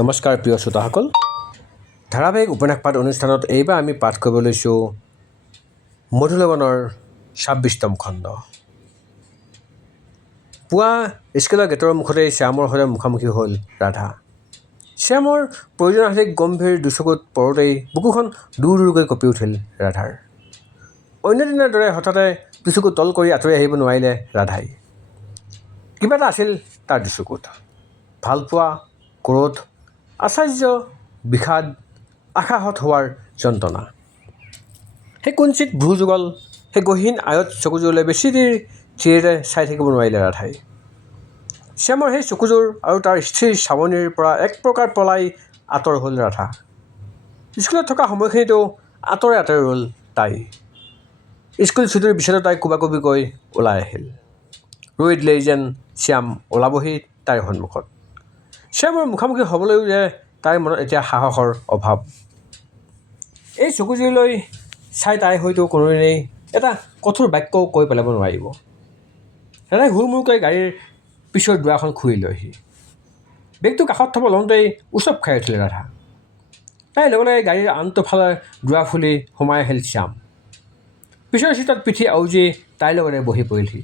নমস্কাৰ প্ৰিয় শ্ৰোতাসকল, ধাৰাবাহিক উপন্যাস পাঠ অনুষ্ঠানত এইবাৰ আমি পাঠ কৰিব লৈছোঁ মধুলৱনৰ ২৬তম খণ্ড। পুৱা স্কুলৰ গেটৰ মুখতেই শ্যামৰ সৈতে মুখামুখি হ'ল ৰাধা। শ্যামৰ প্ৰয়োজনাৰ্থিক গম্ভীৰ দুচকুত পৰোঁতেই বুকুখন দূৰ দূৰকৈ কঁপি উঠিল ৰাধাৰ। অন্যদিনাৰ দৰে হঠাতে দুচকু তল কৰি আঁতৰি আহিব নোৱাৰিলে ৰাধাই। কিবা এটা আছিল তাৰ দুচকুত, ভালপোৱা, ক্ৰোধ, আশ্চৰ্য, বিষাদ, আশাহত হোৱাৰ যন্ত্ৰণা। সেই কুঞ্চিত ভ্ৰু যুগল, সেই গহীন আয়ত চকুযোৰলৈ বেছি দেৰি থিৰে চাই থাকিব নোৱাৰিলে ৰাধাই। শ্যামৰ সেই চকুযোৰ আৰু তাৰ স্থিৰ চাৱনিৰ পৰা এক প্ৰকাৰ পলাই আঁতৰ হ'ল ৰাধা। স্কুলত থকা সময়খিনিতো আঁতৰে আঁতৰে ৰ'ল তাই। স্কুল ছুটিৰ পিছতো তাই কোবাকুবিকৈ ওলাই আহিল। ৰৈ দিলেই যেন শ্যাম ওলাবহি তাইৰ সন্মুখত। শ্যামৰ মুখামুখি হ'বলৈও যে তাইৰ মনত এতিয়া সাহসৰ অভাৱ। এই চকুজুৰিলৈ চাই তাই হয়তো কোনোদিনেই এটা কঠোৰ বাক্যও কৈ পেলাব নোৱাৰিব। ৰাধাই হুৰমুৰকৈ গাড়ীৰ পিছৰ দুৱাৰখন খুলি লয়হি। বেগটো কাষত থ'ব লওঁতেই উচপ খাই উঠিল ৰাধা। তাইৰ লগে লগে গাড়ীৰ আনটো ফালে দুৱাৰ খুলি সোমাই আহিল শ্যাম। পিছৰ চিটত পিঠি আউজি তাইৰ লগতে বহি পৰিলহি।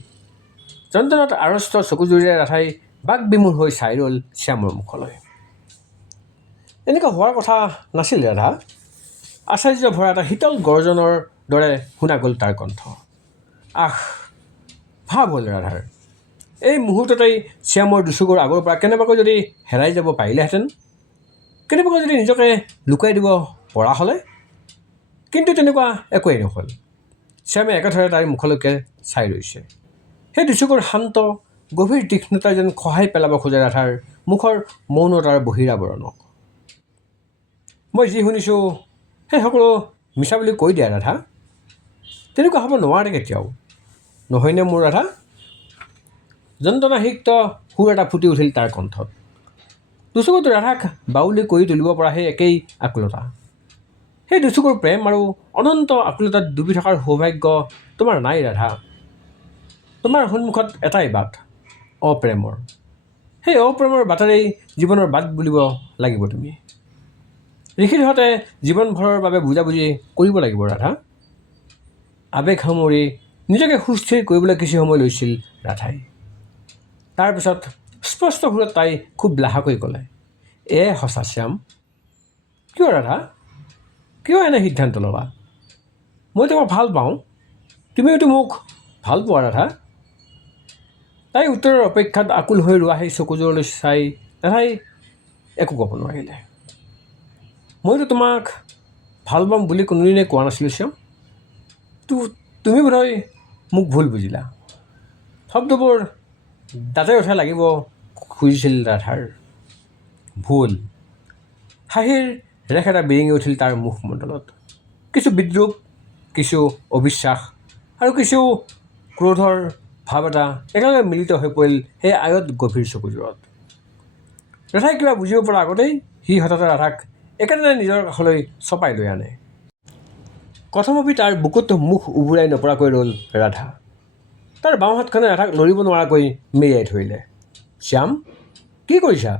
যন্ত্ৰণাত আড়ষ্ট চকুজুৰিৰে ৰাধাই বাকবিমোৰ হৈ চাই ৰ'ল শ্যামৰ মুখলৈ। এনেকুৱা হোৱাৰ কথা নাছিল ৰাধা। আশ্চৰ্য ভৰা এটা শীতল গৰ্জনৰ দৰে শুনা গ'ল তাৰ কণ্ঠ। আহ, ভাৱ হ'ল ৰাধাৰ। এই মুহূৰ্ততেই শ্যামৰ দুচকুৰ আগৰ পৰা কেনেবাকৈ যদি হেৰাই যাব পাৰিলেহেঁতেন, কেনেবাকৈ যদি নিজকে লুকুৱাই দিব পৰা হ'লে। কিন্তু তেনেকুৱা একোৱেই নহ'ল। শ্যামে একেথৰে তাইৰ মুখলৈকে চাই ৰৈছে। সেই দুচকুৰ শান্ত গভীৰ তীক্ষ্ণতাই যেন খহাই পেলাব খোজে ৰাধাৰ মুখৰ মৌনতাৰ বহিৰাবৰণক। মই যি শুনিছোঁ সেই সকলো মিছা বুলি কৈ দিয়া ৰাধা। তেনেকুৱা হ'ব নোৱাৰে কেতিয়াও, নহয়নে মোৰ ৰাধা? যন্ত্ৰণাসিক্ত সুৰ এটা ফুটি উঠিল তাৰ কণ্ঠত। দুচকুত ৰাধাক বাউলি কৰি তুলিব পৰা সেই একেই আকুলতা। সেই দুচকুৰ প্ৰেম আৰু অনন্ত আকুলতাত ডুবি থকাৰ সৌভাগ্য তোমাৰ নাই ৰাধা। তোমাৰ সন্মুখত এটাই বাট, অপ্ৰেমৰ। সেই অপ্ৰেমৰ বাটেৰেই জীৱনৰ বাট বুলিব লাগিব তুমি। ঋষিৰ হতে জীৱনভৰৰ বাবে বুজাবুজি কৰিব লাগিব ৰাধা। আৱেগ সামৰি নিজকে সুস্থিৰ কৰিবলৈ কিছু সময় লৈছিল ৰাধাই। তাৰপিছত স্পষ্ট সুৰত তাই খুব লাহেকৈ ক'লে, সঁচা শ্যাম। কিয় ৰাধা? কিয় এনে সিদ্ধান্ত ল'লা? মই তোমাক ভাল পাওঁ, তুমিওতো মোক ভাল পোৱা ৰাধা। তাই উত্তৰৰ অপেক্ষাত আকুল হৈ ৰোৱা সেই চকুযোৰলৈ চাই ৰাধাই একো ক'ব নোৱাৰিলে। মইতো তোমাক ভাল পাম বুলি কোনোদিনেই কোৱা নাছিলোঁ শ্যাম। তুমি বোধহয় মোক ভুল বুজিলা। শব্দবোৰ দাঁতে উঠাই লাগিব খুজিছিল ৰাধাৰ। ভুল। হাঁহিৰ ৰেখ এটা বিৰিঙি উঠিল তাৰ মুখমণ্ডলত। কিছু বিদ্ৰূপ, কিছু অবিশ্বাস আৰু কিছু ক্ৰোধৰ ভাৱ এটা একেলগে মিলিত হৈ পৰিল সেই আয়ত গভীৰ চকুযোৰত। ৰাধাই কিবা বুজিব পৰা আগতেই সি হঠাতে ৰাধাক একেদিনাই নিজৰ কাষলৈ চপাই লৈ আনে। কথমপি তাৰ বুকুত মুখ উবুৰাই নপৰাকৈ ৰ'ল ৰাধা। তাৰ বাওঁ হাতখনে ৰাধাক লৰিব নোৱাৰাকৈ মেৰিয়াই ধৰিলে। শ্যাম, কি কৰিছা?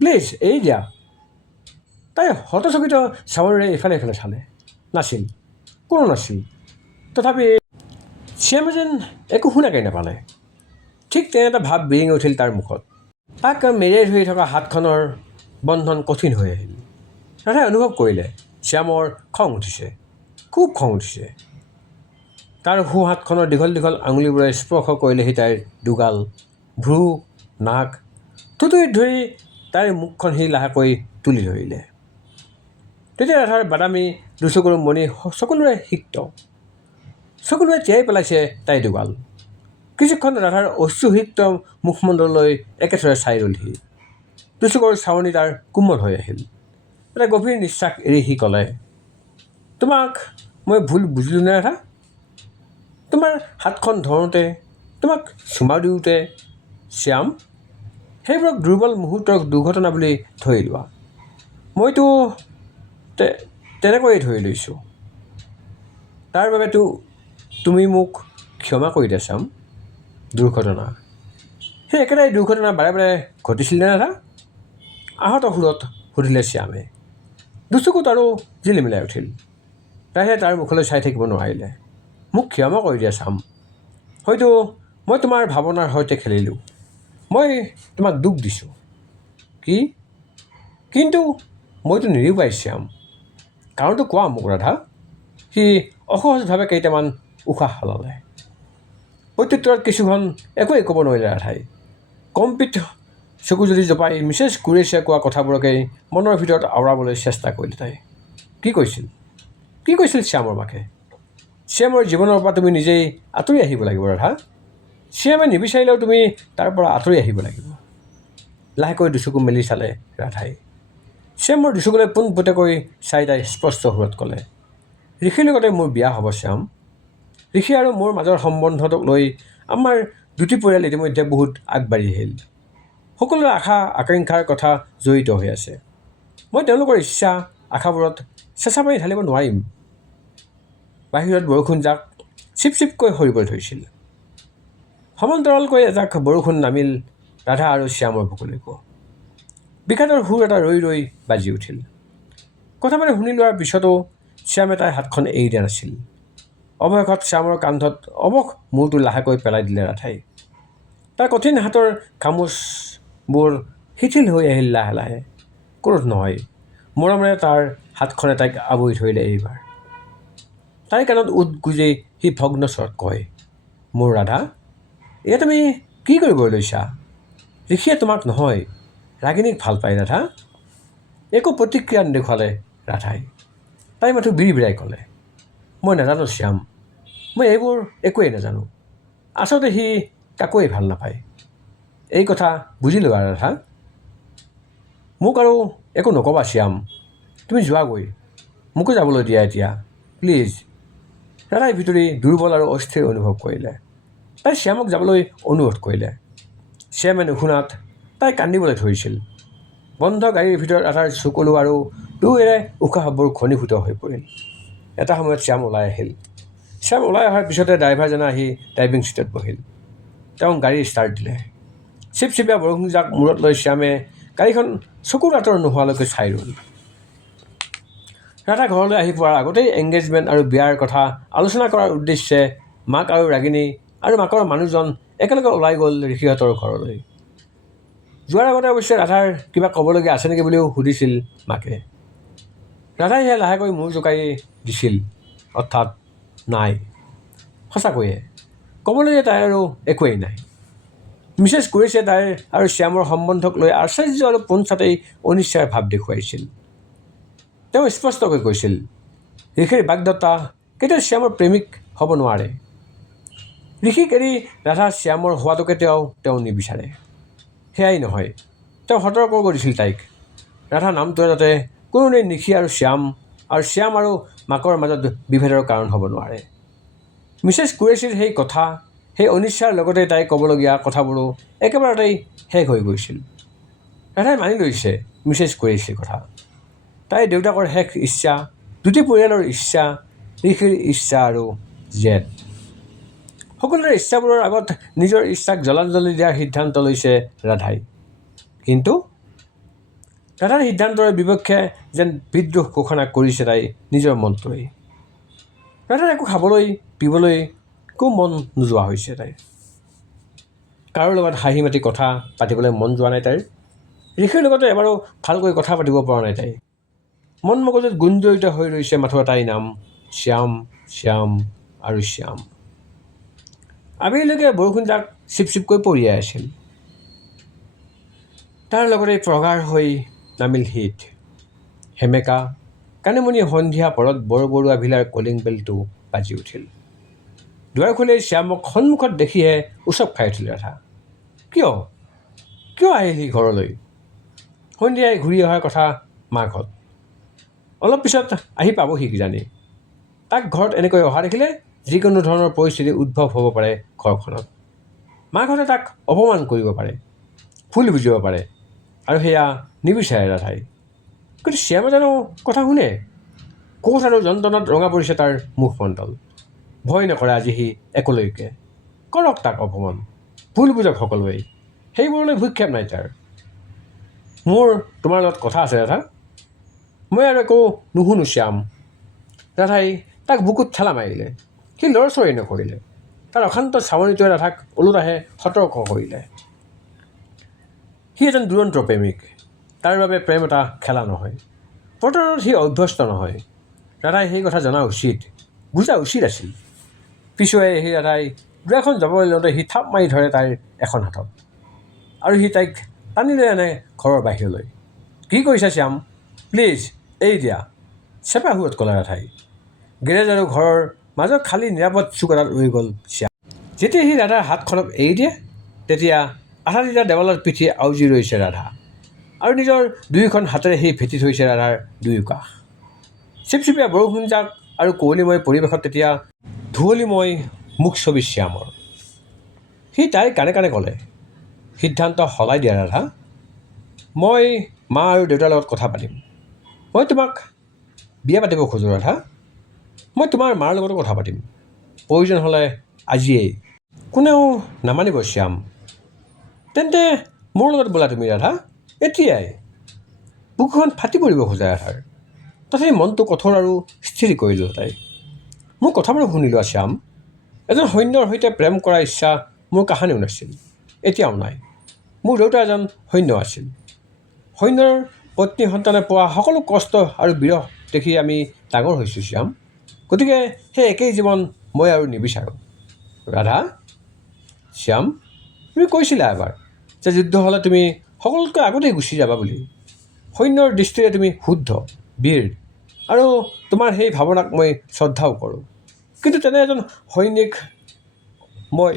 প্লিজ এৰি দিয়া। তাই হতচকিত চাৱনেৰে ইফালে সিফালে চালে। নাছিল, কোনো নাছিল। তথাপি শ্যামে যেন একো শুনাকৈ নাপালে। ঠিক তেনে এটা ভাৱ বিৰিঙি উঠিল তাৰ মুখত। তাক মেৰিয়াই ধৰি থকা হাতখনৰ বন্ধন কঠিন হৈ আহিল। ৰাধাই অনুভৱ কৰিলে শ্যামৰ খং উঠিছে, খুব খং উঠিছে। তাৰ সোঁ হাতখনৰ দীঘল দীঘল আঙুলিবোৰে স্পৰ্শ কৰিলেহি তাইৰ দুগাল, ভ্ৰু, নাক, থুঁতৰিত ধৰি তাইৰ মুখখন সি লাহেকৈ তুলি ধৰিলে। তেতিয়া ৰাধাৰ বাদামী দুচকুৰ মণি সকলোৰে সিক্ত। চকুলোৰে তিয়াই পেলাইছে তাইৰ দুগাল। কিছুক্ষণ ৰাধাৰ অশ্ৰুসিক্ত মুখমণ্ডললৈ একেথৰে চাই ৰ'লহি। দুচকুৰ চাৱনি তাৰ কোমল হৈ আহিল। এটা গভীৰ নিশ্বাস এৰি সি ক'লে, তোমাক মই ভুল বুজিলোঁনে ৰাধা? তোমাৰ হাতখন ধৰোঁতে, তোমাক চুমা দিওঁতে শ্যাম, সেইবোৰক দুৰ্বল মুহূৰ্তৰ দুৰ্ঘটনা বুলি ধৰি লোৱা। মইতো তেনেকৈয়ে ধৰি লৈছোঁ। তাৰ বাবেতো তুমি মোক ক্ষমা কৰি দিয়া শ্যাম। দুৰ্ঘটনা, সেই একেটাই দুৰ্ঘটনা বাৰে বাৰে ঘটিছিলনে ৰাধা? আহত সুৰত সুধিলে শ্যামে। দুচকুত আৰু জিলিমিলাই উঠিল। ৰাধাই তাৰ মুখলৈ চাই থাকিব নোৱাৰিলে। মোক ক্ষমা কৰি দিয়া শ্যাম, হয়তো মই তোমাৰ ভাৱনাৰ সৈতে খেলিলোঁ, মই তোমাক দুখ দিছোঁ। কি? কিন্তু মইতো নিৰূপায় শ্যাম, কাৰণটো কোৱা মোক ৰাধা। সি অসহজভাৱে কেইটামান উশাহ সলালে। প্ৰত্যুত্তৰত কিছুক্ষণ একোৱেই ক'ব নোৱাৰিলে ৰাধাই। কম্পিত চকু যদি জপাই মিছেছ কুৰেশ্বিয়ে কোৱা কথাবোৰকেই মনৰ ভিতৰত আওৰাবলৈ চেষ্টা কৰিলে তাই। কি কৈছিল শ্যামৰ মাকে? শ্যামৰ জীৱনৰ পৰা তুমি নিজেই আঁতৰি আহিব লাগিব ৰাধা। শ্যামে নিবিচাৰিলেও তুমি তাৰ পৰা আঁতৰি আহিব লাগিব। লাহেকৈ দুচকু মেলি চালে ৰাধাই। শ্যামৰ দুচকুলৈ পোনপটীয়াকৈ চাই তাই স্পষ্ট সুৰত ক'লে, ঋষিৰ লগতে মোৰ বিয়া হ'ব শ্যাম। ঋষি আৰু মোৰ মাজৰ সম্বন্ধটোক লৈ আমাৰ দুটি পৰিয়াল ইতিমধ্যে বহুত আগবাঢ়ি আহিল। সকলোৰে আশা আকাংক্ষাৰ কথা জড়িত হৈ আছে। মই তেওঁলোকৰ ইচ্ছা আশাবোৰত চেঁচা পানী ঢালিব নোৱাৰিম। বাহিৰত বৰষুণজাক চিপ চিপকৈ সৰিবলৈ ধৰিছিল। সমান্তৰালকৈ এজাক বৰষুণ নামিল ৰাধা আৰু শ্যামৰ বুকুলৈকো। বিষাদৰ সুৰ এটা ৰৈ ৰৈ বাজি উঠিল। কথাবোৰ শুনি লোৱাৰ পিছতো শ্যামে তাইৰ হাতখন এৰি দিয়া নাছিল। অৱশেষত শ্যামৰ কান্ধত অৱশ মূৰটো লাহেকৈ পেলাই দিলে ৰাধাই। তাৰ কঠিন হাতৰ খামুচবোৰ শিথিল হৈ আহিল লাহে লাহে। ক্ৰোধ নহয়, মৰমেৰে তাৰ হাতখনে তাইক আৱৰি ধৰিলে এইবাৰ। তাইৰ কাণত উঠ গুজি সি ভগ্ন স্বৰত কয়, মোৰ ৰাধা, এয়া তুমি কি কৰিবলৈ লৈছা? ঋষিয়ে তোমাক নহয়, ৰাগিনীক ভাল পায় ৰাধা। একো প্ৰতিক্ৰিয়া নেদেখুৱালে ৰাধাই। তাই মাথো বিৰিবিৰাই ক'লে, মই নাজানো শ্যাম, মই এইবোৰ একোৱেই নাজানো। আচলতে সি কাকোৱেই ভাল নাপায়। এই কথা বুজি লোৱা ৰাধা। মোক আৰু একো নক'বা শ্যাম, তুমি যোৱাগৈ, মোকো যাবলৈ দিয়া এতিয়া প্লিজ। ৰাধাই ভিতৰি দুৰ্বল আৰু অস্থিৰ অনুভৱ কৰিলে। তাই শ্যামক যাবলৈ অনুৰোধ কৰিলে। শ্যামে নুশুনাত তাই কান্দিবলৈ ধৰিছিল। বন্ধ গাড়ীৰ ভিতৰত ৰাধাৰ চকুলো আৰু দুয়োৰে উশাহবোৰ ঘনীভূত হৈ পৰিল। এটা সময়ত শ্যাম ওলাই আহিল। শ্যাম ওলাই অহাৰ পিছতে ড্ৰাইভাৰজনে আহি ড্ৰাইভিং ছিটত বহিল। তেওঁ গাড়ী ষ্টাৰ্ট দিলে। চিপচিপীয়া বৰষুণজাক মূৰত লৈ শ্যামে গাড়ীখন চকুৰ আঁতৰ নোহোৱালৈকে চাই ৰ'ল। ৰাধা ঘৰলৈ আহি পোৱাৰ আগতেই এংগেজমেণ্ট আৰু বিয়াৰ কথা আলোচনা কৰাৰ উদ্দেশ্যে মাক আৰু ৰাগিনী আৰু মাকৰ মানুহজন একেলগে ওলাই গ'ল ঋষিহঁতৰ ঘৰলৈ। যোৱাৰ আগতে অৱশ্যে ৰাধাৰ কিবা ক'বলগীয়া আছে নেকি বুলিও সুধিছিল মাকে। ৰাধাই সেয়া লাহেকৈ মূৰ জোকাৰি দিছিল, অৰ্থাৎ নাই। সঁচাকৈয়ে ক'বলগীয়া তাইৰ আৰু একোৱেই নাই। মিছেছ কুৰেশ্বিয়ে তাইৰ আৰু শ্যামৰ সম্বন্ধক লৈ আশ্চৰ্য আৰু পোনছাটেই অনিশ্চয়ৰ ভাৱ দেখুৱাইছিল। তেওঁ স্পষ্টকৈ কৈছিল, ঋষিৰ বাগদত্তা কেতিয়াও শ্যামৰ প্ৰেমিক হ'ব নোৱাৰে। ঋষিক এৰি ৰাধা শ্যামৰ হোৱাটোকে তেওঁ নিবিচাৰে। সেয়াই নহয়, তেওঁ সতৰ্ক কৰিছিল তাইক, ৰাধা নামটোৱে যাতে কোনোদিন ঋষি আৰু শ্যাম আৰু মাকৰ মাজত বিভেদৰ কাৰণ হ'ব নোৱাৰে। মিছেছ কুৰেশ্বিৰ সেই কথা, সেই অনিচ্ছাৰ লগতে তাই ক'বলগীয়া কথাবোৰো একেবাৰতেই শেষ হৈ গৈছিল। ৰাধাই মানি লৈছে মিছেছ কুৰেশ্বিৰ কথা। তাইৰ দেউতাকৰ শেষ ইচ্ছা, দুটি পৰিয়ালৰ ইচ্ছা, ঋষিৰ ইচ্ছা আৰু জেদ। সকলোৰে ইচ্ছাবোৰৰ আগত নিজৰ ইচ্ছাক জলাঞ্জলি দিয়াৰ সিদ্ধান্ত লৈছে ৰাধাই। কিন্তু ৰাধাৰ সিদ্ধান্তৰ বিপক্ষে যেন বিদ্ৰোহ ঘোষণা কৰিছে তাই নিজৰ মনটোৱেই। ৰাধাৰ একো খাবলৈ পিবলৈ একো মন নোযোৱা হৈছে তাইৰ। কাৰো লগত হাঁহি মাতি কথা পাতিবলৈ মন যোৱা নাই তাইৰ। ঋষিৰ লগতে এবাৰো ভালকৈ কথা পাতিব পৰা নাই তাই। মন মগজুত গুঞ্জৰিত হৈ ৰৈছে মাথো এটাই নাম, শ্যাম শ্যাম আৰু শ্যাম। আবেলিলৈকে বৰষুণজাক চিপচিপকৈ পৰিয়াই আছিল। তাৰ লগতে প্ৰগাঢ় হৈ নামিল শীত। সেমেকা কানিমুনি সন্ধিয়া পৰত বৰবৰুৱা ভিলাৰ কলিং বেলটো বাজি উঠিল। দুৱাৰ খুলি শ্যামক সন্মুখত দেখিহে উচপ খাই উঠিল ৰাধা। কিয় আহিল সি ঘৰলৈ? সন্ধিয়াই ঘূৰি অহাৰ কথা মাকহঁত। অলপ পিছত আহি পাবহি কিজানি। তাক ঘৰত এনেকৈ অহা দেখিলে যিকোনো ধৰণৰ পৰিস্থিতি উদ্ভৱ হ'ব পাৰে ঘৰখনত। মাকহঁতে তাক অপমান কৰিব পাৰে, ভুল বুজিব পাৰে, আৰু সেয়া নিবিচাৰে ৰাধাই। কিন্তু শ্যামে জানো কথা শুনে? কোষ আৰু যন্ত্ৰণাত ৰঙা পৰিছে তাৰ মুখমণ্ডল। ভয় নকৰে আজি সি একলৈকে। কৰক তাক অপমান, ভুল বুজক সকলোৱেই, সেইবোৰলৈ ভূক্ষেপ নাই তাৰ। মোৰ তোমাৰ লগত কথা আছে ৰাধা। মই আৰু একো নুশুনো শ্যাম। ৰাধাই তাক বুকুত ঠেলা মাৰিলে। সি লৰচৰেই নকৰিলে। তাৰ অশান্ত চাৱনিটোৱে ৰাধাক ওলোটাহে সতৰ্ক কৰিলে। সি এজন দুৰন্ত প্ৰেমিক। তাৰ বাবে প্ৰেম এটা খেলা নহয়। প্ৰতাৰণত সি অভ্যস্ত নহয়। ৰাধাই সেই কথা জনা উচিত, বুজা উচিত আছিল। পিছুৱাই সি ৰাধাই দুৱাৰখন যাবলৈ লওঁতে সি থাপ মাৰি ধৰে তাইৰ এখন হাতত, আৰু সি তাইক টানি লৈ আনে ঘৰৰ বাহিৰলৈ। কি কৰিছা শ্যাম? প্লিজ এৰি দিয়া, চেপা সুৰত ক'লে ৰাধাই। গেৰেজ আৰু ঘৰৰ মাজৰ খালী নিৰাপদ চুক এটাত ৰৈ গ'ল শ্যাম। যেতিয়া সি ৰাধাৰ হাতখনক এৰি দিয়ে, তেতিয়া আধা তিতা দেৱালত পিঠি আউজি ৰৈছে ৰাধা, আৰু নিজৰ দুয়োখন হাতেৰে সি ভেটি থৈছে ৰাধাৰ দুয়ো কাষ। চিপচিপীয়া বৰষুণজাক আৰু কুঁৱলীময় পৰিৱেশত তেতিয়া ধুঁৱলীময় মুখ ছবি শ্যামৰ। সি তাইৰ কাণে কাণে ক'লে, সিদ্ধান্ত সলাই দিয়া ৰাধা। মই মা আৰু দেউতাৰ লগত কথা পাতিম। মই তোমাক বিয়া পাতিব খোজোঁ ৰাধা। মই তোমাৰ মাৰ লগতো কথা পাতিম, প্ৰয়োজন হ'লে আজিয়েই। কোনেও নামানিব শ্যাম। তেন্তে মোৰ লগত বোলা তুমি ৰাধা, এতিয়াই। বুকুখন ফাটি পৰিব খোজে ৰাধাৰ। তথাপি মনটো কঠোৰ আৰু স্থিৰ কৰিলোঁ তাই। মোৰ কথাবোৰ শুনি লোৱা শ্যাম। এজন সৈন্যৰ সৈতে প্ৰেম কৰাৰ ইচ্ছা মোৰ কাহানিও নাছিল, এতিয়াও নাই। মোৰ দেউতা এজন সৈন্য আছিল। সৈন্যৰ পত্নী সন্তানে পোৱা সকলো কষ্ট আৰু বিৰহ দেখি আমি ডাঙৰ হৈছোঁ শ্যাম। গতিকে সেই একেই জীৱন মই আৰু নিবিচাৰোঁ ৰাধা। শ্যাম, তুমি কৈছিলা এবাৰ যে যুদ্ধ হ'লে তুমি সকলোতকৈ আগতেই গুচি যাবা বুলি। সৈন্যৰ দৃষ্টিৰে তুমি শুদ্ধ, বীৰ, আৰু তোমাৰ সেই ভাৱনাক মই শ্ৰদ্ধাও কৰোঁ। কিন্তু তেনে এজন সৈনিক মই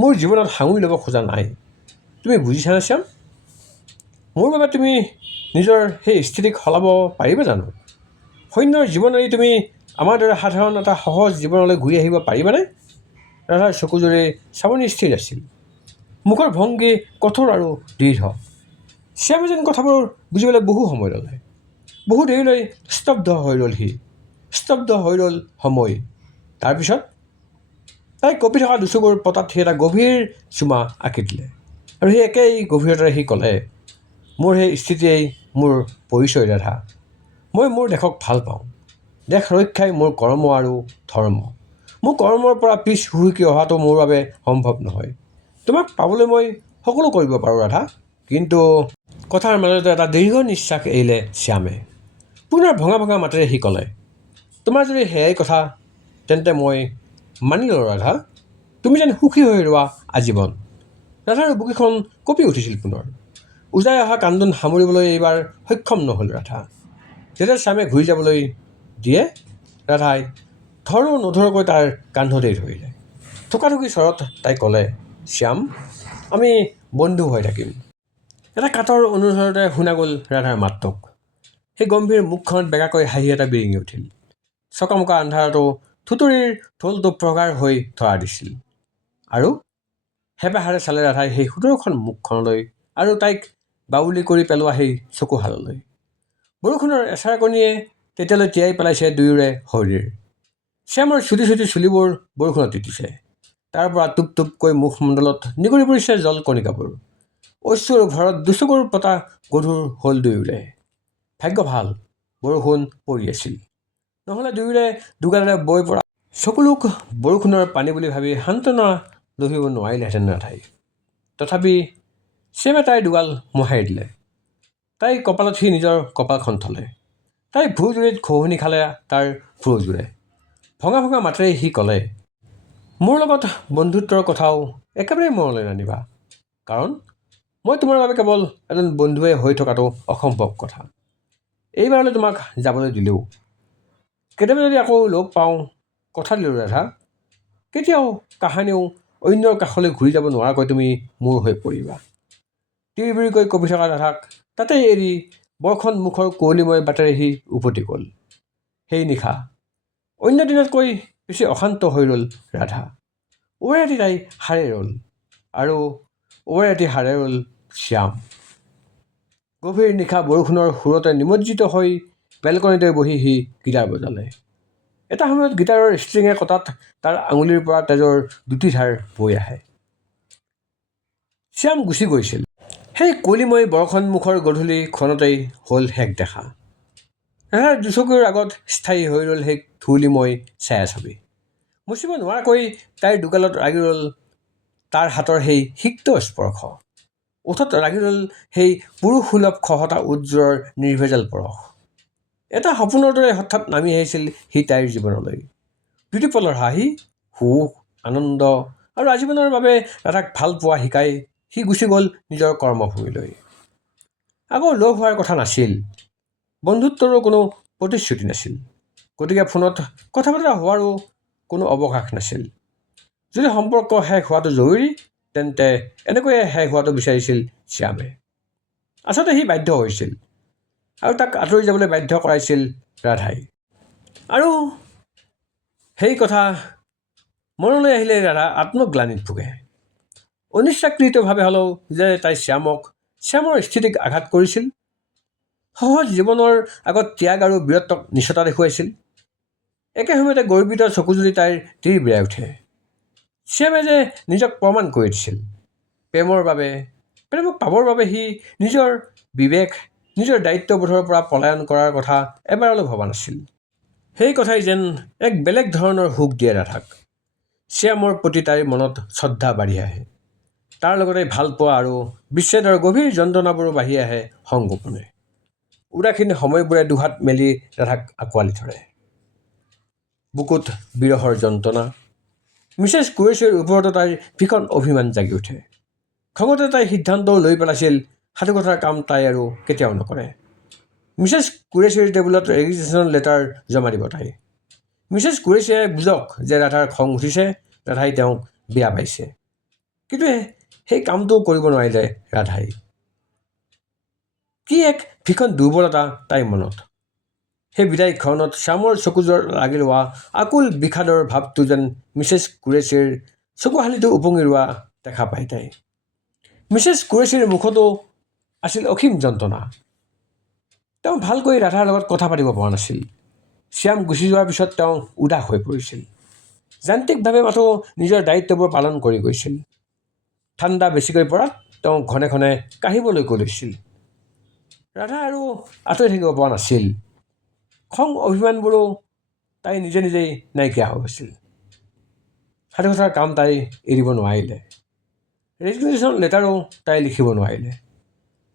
মোৰ জীৱনত সাঙুৰি ল'ব খোজা নাই। তুমি বুজিছানে শ্যাম? মোৰ বাবে তুমি নিজৰ সেই স্থিতিক সলাব পাৰিবা জানো? সৈন্যৰ জীৱন এৰি তুমি আমাৰ দৰে সাধাৰণ এটা সহজ জীৱনলৈ ঘূৰি আহিব পাৰিবানে? ৰাধাৰ চকুযোৰে চাৱনি স্থিৰ আছিল, মুখৰ ভংগী কঠোৰ আৰু দৃঢ়। শ্যামে যেন কথাবোৰ বুজিবলৈ বহু সময় ল'লে। বহু দেৰিলৈ স্তব্ধ হৈ ৰ'ল সি, স্তব্ধ হৈ ৰ'ল সময়। তাৰপিছত তাই কঁপি থকা দুচকুৰ পতাত সি এটা গভীৰ চুমা আঁকি দিলে, আৰু সেই একেই গভীৰতাৰে সি ক'লে, মোৰ সেই স্থিতিয়েই মোৰ পৰিচয় ৰাধা। মই মোৰ দেশক ভাল পাওঁ। দেশ ৰক্ষাই মোৰ কৰ্ম আৰু ধৰ্ম। মোৰ কৰ্মৰ পৰা পিছ হুহুকি অহাটো মোৰ বাবে সম্ভৱ নহয়। তোমাক পাবলৈ মই সকলো কৰিব পাৰোঁ ৰাধা। কিন্তু কথাৰ মাজতে এটা দীৰ্ঘ নিশ্বাস এৰিলে শ্যামে। পুনৰ ভঙা ভঙা মাতেৰে সি ক'লে, তোমাৰ যদি সেয়াই কথা, তেন্তে মই মানি লওঁ ৰাধা। তুমি যেন সুখী হৈ ৰোৱা আজীৱন। ৰাধাৰ বুকুখন কঁপি উঠিছিল পুনৰ। উজাই অহা কান্দোন সামৰিবলৈ এইবাৰ সক্ষম নহ'ল ৰাধা। যেতিয়া শ্যামে ঘূৰি যাবলৈ দিয়ে, ৰাধাই ধৰো নধৰকৈ তাৰ কান্ধতেই ধৰিলে। থোকাথুকি স্বৰত তাই ক'লে, শ্যাম, আমি বন্ধু হৈ থাকিম। এটা কাতৰ অনুৰোধতে শুনা গ'ল ৰাধাৰ মাতটোক। সেই গম্ভীৰ মুখখনত বেগাকৈ হাঁহি এটা বিৰিঙি উঠিল। চকামকা আন্ধাৰতো থুতুৰিৰ ঢোলটো প্ৰগাঢ় হৈ ধৰা দিছিল। আৰু হেপাহেৰে চালে ৰাধাই সেই সুদৰ্শন মুখখনলৈ আৰু তাইক বাউলি কৰি পেলোৱা সেই চকুহাললৈ। বৰষুণৰ এচাৰকণিয়ে তেতিয়ালৈ তিয়াই পেলাইছে দুয়োৰে শৰীৰ। শ্যামৰ চুটি চুটি চুলিবোৰ বৰষুণত তিতিছে। তাৰ পৰা টোপ টোপকৈ মুখমণ্ডলত নিগৰি পৰিছে জল কণিকাবোৰ। অশ্ৰুৰ ভৰত দুচকুৰ পতা গধুৰ হ'ল দুয়োৰে। ভাগ্য ভাল বৰষুণ পৰি আছিল, নহ'লে দুয়োৰে দুগালেৰে বৈ পৰা চকুলোক বৰষুণৰ পানী বুলি ভাবি সান্তনা লভিব নোৱাৰিলেহেঁতেন ৰাধাই। তথাপি শ্যামে তাইৰ দুগাল মোহাৰি দিলে। তাই কপালত সি নিজৰ কপালখন থলে। তাই ভুৰুজুৰিত ঘঁহুনি খালে তাৰ ভুৰুজোৰে। ভঙা ভঙা মাতেৰে সি ক'লে, মোৰ লগত বন্ধুত্বৰ কথাও একেবাৰে মনলৈ নানিবা। কাৰণ মই তোমাৰ বাবে কেৱল এজন বন্ধুৱে হৈ থকাটো অসম্ভৱ কথা। এইবাৰলৈ তোমাক যাবলৈ দিলেও কেতিয়াবা যদি আকৌ লগ পাওঁ, কথা দিলোঁ ৰাধা, কেতিয়াও কাহানিও অন্যৰ কাষলৈ ঘূৰি যাব নোৱাৰাকৈ তুমি মোৰ হৈ পৰিবা। তিৰিবিৰিকৈ কঁপি থকা ৰাধাক তাতেই এৰি বৰখন মুখৰ কুঁৱলীময় বাটেৰে সি উভতি গ'ল। সেই নিশা অন্য দিনতকৈ বেছি অশান্ত হৈ ৰ'ল ৰাধা। ওৰে ৰাতি তাই সাৰে ৰ'ল, আৰু ওৰে ৰাতি সাৰে ৰ'ল শ্যাম। গভীৰ নিশা বৰষুণৰ সুৰতে নিমজ্জিত হৈ বেলকনিতে বহি সি গীটাৰ বজালে। এটা সময়ত গীটাৰৰ ষ্ট্ৰিঙে কটাত তাৰ আঙুলিৰ পৰা তেজৰ দুটি ধাৰ বৈ আহে। শ্যাম গুচি গৈছিল। সেই কলিময় বৰষুণমুখৰ গধূলিখনতেই হ'ল শেষ দেখা। ৰাধাৰ দুচকুৰ আগত স্থায়ী হৈ ৰ'ল সেই ধূলিময় ছায়াছবি। মুচিব নোৱাৰাকৈ তাইৰ দুগালত লাগি ৰ'ল তাৰ হাতৰ সেই সিক্ত স্পৰ্শ। ওঠত লাগি ৰ'ল সেই পুৰুষসুলভ খহটা উজ্জ্বলৰ নিৰ্ভেজাল পৰশ। এটা সপোনৰ দৰে হঠাৎ নামি আহিছিল সি তাইৰ জীৱনলৈ। দুটি পলৰ হাঁহি, সুখ, আনন্দ আৰু আজীৱনৰ বাবে ৰাধাক ভাল পোৱা শিকাই সি গুচি গ'ল নিজৰ কৰ্মভূমিলৈ। আকৌ লগ হোৱাৰ কথা নাছিল, বন্ধুত্বৰো কোনো প্ৰতিশ্ৰুতি নাছিল, গতিকে ফোনত কথা বতৰা হোৱাৰো কোনো অৱকাশ নাছিল। যদি সম্পৰ্ক শেষ হোৱাটো জৰুৰী, তেন্তে এনেকৈয়ে শেষ হোৱাটো বিচাৰিছিল শ্যামে। আচলতে সি বাধ্য হৈছিল, আৰু তাক আঁতৰি যাবলৈ বাধ্য কৰাইছিল ৰাধাই। আৰু সেই কথা মনলৈ আহিলে ৰাধা আত্মগ্লানিত ভোগে। অনিচ্ছাকৃতভাৱে হ'লেও যে তাই শ্যামৰ স্থিতিক আঘাত কৰিছিল, সহজ জীৱনৰ আগত ত্যাগ আৰু বীৰত্বক নিচতা দেখুৱাইছিল। একে সময়তে গৰ্বিত চকুজুৰি তাইৰ তীৰ বিৰাই উঠে। শ্যামে যে নিজক প্ৰমাণ কৰি দিছিল। প্ৰেমক পাবৰ বাবে সি নিজৰ বিবেক, নিজৰ দায়িত্ববোধৰ পৰা পলায়ন কৰাৰ কথা এবাৰলৈ ভবা নাছিল। সেই কথাই যেন এক বেলেগ ধৰণৰ সুখ দিয়ে ৰাধাক। শ্যামৰ প্ৰতি তাইৰ মনত শ্ৰদ্ধা বাঢ়ি আহে। তাৰ লগতে ভাল পোৱা আৰু বিচ্ছেদৰ গভীৰ যন্ত্ৰণাবোৰো বাঢ়ি আহে সংগোপনে। উদাসীন সময়বোৰে দুহাত মেলি ৰাধাক আঁকোৱালি ধৰে। বুকুত বিৰহৰ যন্ত্ৰণা। মিছেছ কুৰেশ্বীৰ ওপৰতো তাইৰ ভীষণ অভিমান জাগি উঠে। খঙতে তাই সিদ্ধান্তও লৈ পেলাইছিল সাধুকথাৰ কাম তাই আৰু কেতিয়াও নকৰে। মিছেছ কুৰেশ্বীৰ টেবুলত ৰেজিষ্ট্ৰেশ্যন লেটাৰ জমা দিব তাই। মিছেছ কুৰেশ্বীয়ে বুজক যে ৰাধাৰ খং উঠিছে, ৰাধাই তেওঁক বেয়া পাইছে, কিন্তু সেই কামটো কৰিব নোৱাৰিলে ৰাধাই। কি এক ভীষণ দুৰ্বলতা তাইৰ মনত। সেই বিদায়ক্ষণত শ্যামৰ চকুযোৰত লাগি ৰোৱা আকুল বিষাদৰ ভাৱটো যেন মিছেছ কুৰেশ্বীৰ চকুশালিতো উপঙি ৰোৱা দেখা পায় তাই। মিছেছ কুৰেশ্বীৰ মুখতো আছিল অসীম যন্ত্ৰণা। তেওঁ ভালকৈ ৰাধাৰ লগত কথা পাতিব পৰা নাছিল। শ্যাম গুচি যোৱাৰ পিছত তেওঁ উদাস হৈ পৰিছিল। যান্ত্ৰিকভাৱে মাথো নিজৰ দায়িত্ববোৰ পালন কৰি গৈছিল। ঠাণ্ডা বেছিকৈ পৰাত তেওঁ ঘনে ঘনে কাঢ়িবলৈকো লৈছিল। ৰাধা আৰু আঁতৰি থাকিব পৰা নাছিল। খং অভিমানবোৰো তাই নিজে নিজেই নাইকিয়া হৈ গৈছিল। সাধুকথাৰ কাম তাই এৰিব নোৱাৰিলে। ৰেজিগনেশ্যন লেটাৰো তাই লিখিব নোৱাৰিলে।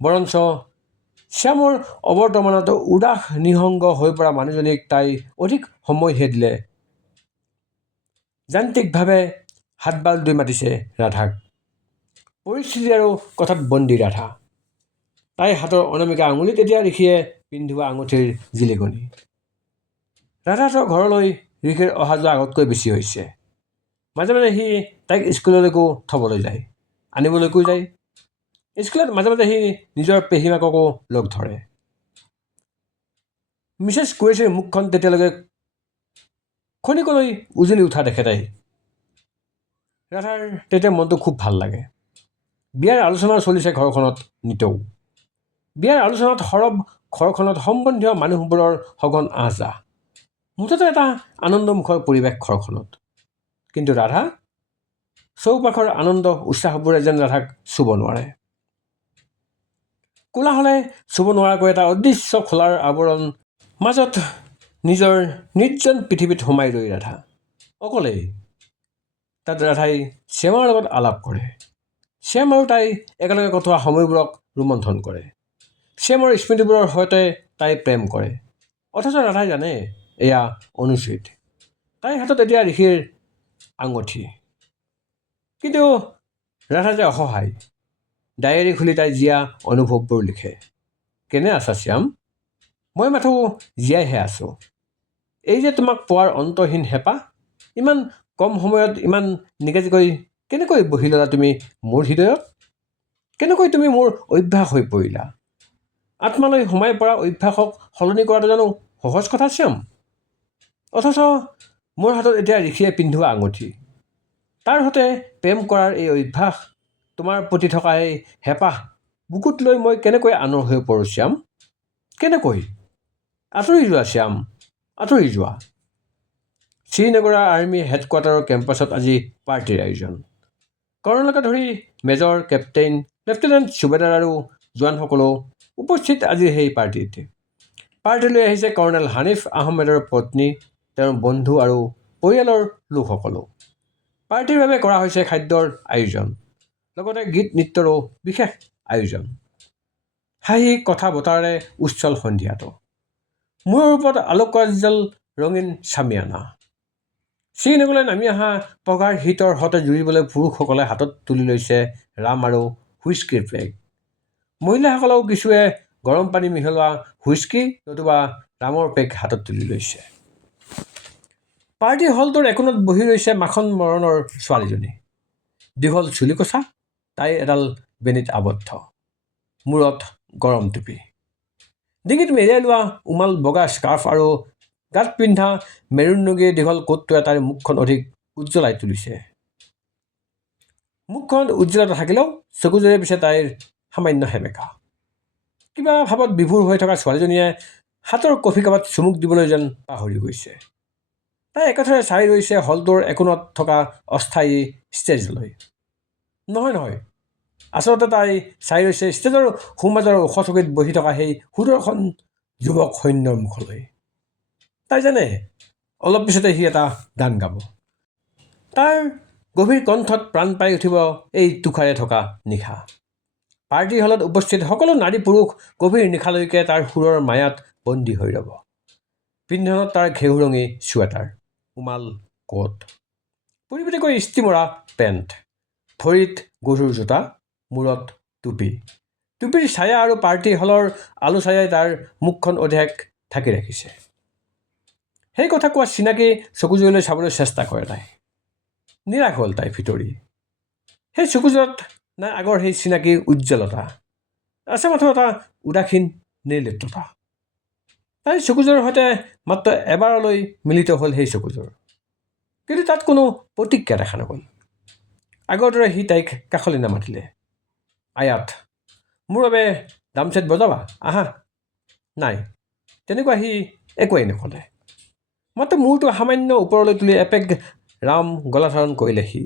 বৰঞ্চ শ্যামৰ অৱৰ্তমানত উদাস নিঃসংগ হৈ পৰা মানুহজনীক তাই অধিক সময়হে দিলে। যান্ত্ৰিকভাৱে হাতবাল দি মাতিছে ৰাধাক। পৰিস্থিতি আৰু কথাত বন্দী ৰাধা। তাইৰ হাতৰ অনামিকা আঙুলিত এতিয়া ঋষিয়ে পিন্ধোৱা আঙুঠিৰ জিলিকনি। ৰাধাহঁতৰ ঘৰলৈ ঋষিৰ অহা যোৱা আগতকৈ বেছি হৈছে। মাজে মাজে সি তাইক স্কুললৈকো থ'বলৈ যায়, আনিবলৈকো যায়। স্কুলত মাজে মাজে সি নিজৰ পেহীমাককো লগ ধৰে। মিছেছ কুৰেশ্বীৰ মুখখন তেতিয়ালৈকে ক্ষণিকলৈ উজলি উঠা দেখে তাই। ৰাধাৰ তেতিয়া মনটো খুব ভাল লাগে। বিয়াৰ আলোচনাও চলিছে ঘৰখনত নিতৌ। বিয়াৰ আলোচনাত সৰব ঘৰখনত সম্বন্ধীয় মানুহবোৰৰ সঘন আহযাহ। মুঠতে এটা আনন্দমুখৰ পৰিৱেশ ঘৰখনত। কিন্তু ৰাধা? চৌপাশৰ আনন্দ উৎসাহবোৰে যেন ৰাধাক চুব নোৱাৰে। কোলাহলে চুব নোৱাৰাকৈ এটা অদৃশ্য খোলাৰ আৱৰণ মাজত নিজৰ নিৰ্জন পৃথিৱীত সোমাই ৰৈ ৰাধা। অকলেই। তাত ৰাধাই শ্যামৰ লগত আলাপ কৰে। শ্যাম আৰু তাই একেলগে কটোৱা সময়বোৰক ৰোমন্থন কৰে। শ্যামৰ স্মৃতিবোৰৰ সৈতে তাই প্ৰেম কৰে। অথচ ৰাধাই জানে এয়া অনুচিত। তাইৰ হাতত এতিয়া ঋষিৰ আঙুঠি। কিন্তু ৰাধা যে অসহায়। ডায়েৰী খুলি তাই জীয়া অনুভৱবোৰ লিখে। কেনে আছা শ্যাম? মই মাথো জীয়াইহে আছোঁ। এই যে তোমাক পোৱাৰ অন্তহীন হেঁপাহ, ইমান কম সময়ত ইমান নিগাজিকৈ কেনেকৈ বহি ল'লা তুমি মোৰ হৃদয়ত? কেনেকৈ তুমি মোৰ অভ্যাস হৈ পৰিলা? আত্মালৈ সোমাই পৰা অভ্যাসক সলনি কৰাটো জানো সহজ কথা শ্যাম? অথচ মোৰ হাতত এতিয়া ঋষিয়ে পিন্ধোৱা আঙুঠি। তাৰ সৈতে প্ৰেম কৰাৰ এই অভ্যাস, তোমাৰ প্ৰতি থকা এই হেঁপাহ বুকুত লৈ মই কেনেকৈ আনৰ হৈ পৰোঁ শ্যাম? কেনেকৈ? আঁতৰি যোৱা শ্যাম, আঁতৰি যোৱা। শ্ৰীনগৰৰ আৰ্মি হেডকোৱাৰ্টাৰৰ কেম্পাছত আজি পাৰ্টিৰ আয়োজন। কৰ্ণলকে ধৰি মেজৰ, কেপ্টেইন, লেফটেনেণ্ট ছুবেদাৰ আৰু জোৱানসকলো উপস্থিত আজিৰ সেই পাৰ্টিত। পাৰ্টিলৈ আহিছে কৰ্ণেল হানিফ আহমেদৰ পত্নী, তেওঁৰ বন্ধু আৰু পৰিয়ালৰ লোকসকলো। পাৰ্টিৰ বাবে কৰা হৈছে খাদ্যৰ আয়োজন, লগতে গীত নৃত্যৰো বিশেষ আয়োজন। হাঁহি কথা বতৰাৰে উচ্ছল সন্ধিয়াটো। মূৰৰ ওপৰত আলোকোজ্জ্বল ৰঙীন চামিয়ানা। শ্ৰীনগৰলৈ নামি অহা পঘাৰ শীতৰ সতে জুৰিবলৈ পুৰুষসকলে হাতত তুলি লৈছে ৰাম আৰু হুইস্কিৰ পেগ। মহিলাসকলেও কিছুৱে গৰম পানী মিহলোৱা হুইস্কি নতুবা ৰামৰ পেগ হাতত তুলি লৈছে। পাৰ্টি হলটোৰ একোণত বহি ৰৈছে মাখন বৰণৰ ছোৱালীজনী। দীঘল চুলিকোছা, তাই এডাল বেনীত আবদ্ধ, মূৰত গৰম টুপি, ডিঙিত মেৰিয়াই লোৱা উমাল বগা স্কাৰ্ফ আৰু গাত পিন্ধা মেৰুণ ৰঙী দীঘল কোটটোৱে তাইৰ মুখখন অধিক উজ্বলাই তুলিছে। মুখখনত উজ্জ্বলতা থাকিলেও চকুযোৰে পিছে তাইৰ সামান্য সেমেকা। কিবা ভাৱত বিভোৰ হৈ থকা ছোৱালীজনীয়ে হাতৰ কফি কাপত চুমুক দিবলৈ যেন পাহৰি গৈছে। তাই একেথৰে চাই ৰৈছে হলটোৰ একোণত থকা অস্থায়ী ষ্টেজলৈ। নহয়, আচলতে তাই চাই ৰৈছে ষ্টেজৰ সোঁমাজৰ ওখ চকীত বহি থকা সেই সুদৰ্শন যুৱক সৈন্যৰ মুখলৈ। তাই জানে অলপ পিছতে সি এটা গান গাব। তাৰ গভীৰ কণ্ঠত প্ৰাণ পাই উঠিব এই তুষাৰে থকা নিশা। পাৰ্টি হলত উপস্থিত সকলো নাৰী পুৰুষ গভীৰ নিশালৈকে তাৰ সুৰৰ মায়াত বন্দী হৈ ৰ'ব। পিন্ধনত তাৰ ঘেঁহুৰঙী ছুৱেটাৰ, উমাল কোট, পৰিপাটিকৈ ইস্ত্ৰি মৰা পেণ্ট, ভৰিত গধুৰ জোতা, মূৰত টুপি। টুপিৰ ছায়া আৰু পাৰ্টি হলৰ আলো ছায়াই তাৰ মুখখন অধিক ঢাকি ৰাখিছে। সেই কথা কোৱা চিনাকি চকুযোৰলৈ চাবলৈ চেষ্টা কৰে তাই। নিৰাশ হ'ল তাই ভিতৰি। সেই চকুযোৰত নাই আগৰ সেই চিনাকি উজ্জ্বলতা, আছে মাথো এটা উদাসীন নিৰ্লিপ্ততা। তাইৰ চকুযোৰৰ সৈতে মাত্ৰ এবাৰলৈ মিলিত হ'ল সেই চকুযোৰ, কিন্তু তাত কোনো প্ৰতিক্ৰিয়া দেখা নগ'ল। আগৰ দৰে সি তাইক কাষলৈ নামাতিলে। আয়াত, মোৰ বাবে ডামছেট বজাবা, আহা। নাই, তেনেকুৱা সি একোৱেই নক'লে। মাত্ৰ মূৰটো সামান্য ওপৰলৈ তুলি এপেগ ৰাম গলাধাৰণ কৰিলে সি।